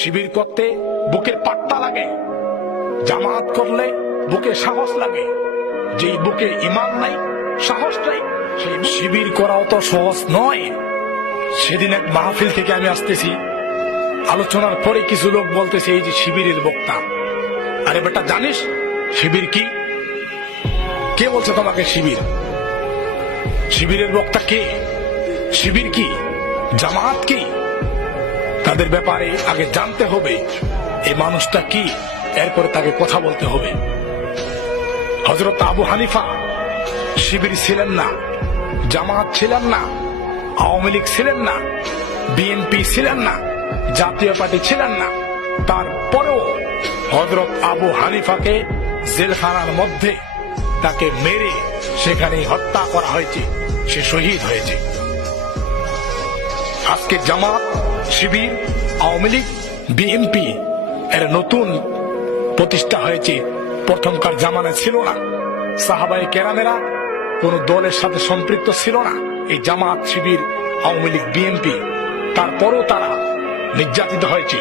শিবির করতে বুকে পাট্টা লাগে, জামাত করলে বুকে সাহস লাগে। যেই বুকে ঈমান নাই, সাহস নাই, সেই শিবির করাও তো সহজ নয়। সেদিন এক মাহফিল থেকে আমি আসতেছি, আলোচনার পরে কিছু লোক বলতেছে এই যে শিবিরের বক্তা। আরে বেটা, জানিস শিবির কি? কে বলছে তোমাকে শিবির? শিবিরের বক্তা কে? শিবির কি? জামাত কি? তাদের ব্যাপারে আগে জানতে হবে এই মানুষটা কি, এরপরে তাকে কথা বলতে হবে। হযরত আবু হানিফা শিবির ছিলেন না, জামাত ছিলেন না, আওয়ামী লীগ ছিলেন না, বিএনপি ছিলেন না, জাতীয় পার্টি ছিলেন না। তারপরেও হযরত আবু হানিফাকে জেলখানার মধ্যে তাকে মেরে সেখানে হত্যা করা হয়েছে, সে শহীদ হয়েছে। আজকে জামাত, শিবির, আওয়ামী লীগ, বিএনপি এর নতুন প্রতিষ্ঠা হয়েছে, প্রথমকার জামানায় ছিল না। সাহাবায়ে কেরামেরা কোন দলের সাথে সম্পৃক্ত ছিল না, এই জামাত, শিবির, আওয়ামী লীগ, বিএনপি। তারপরও তারা নির্যাতিত হয়েছে।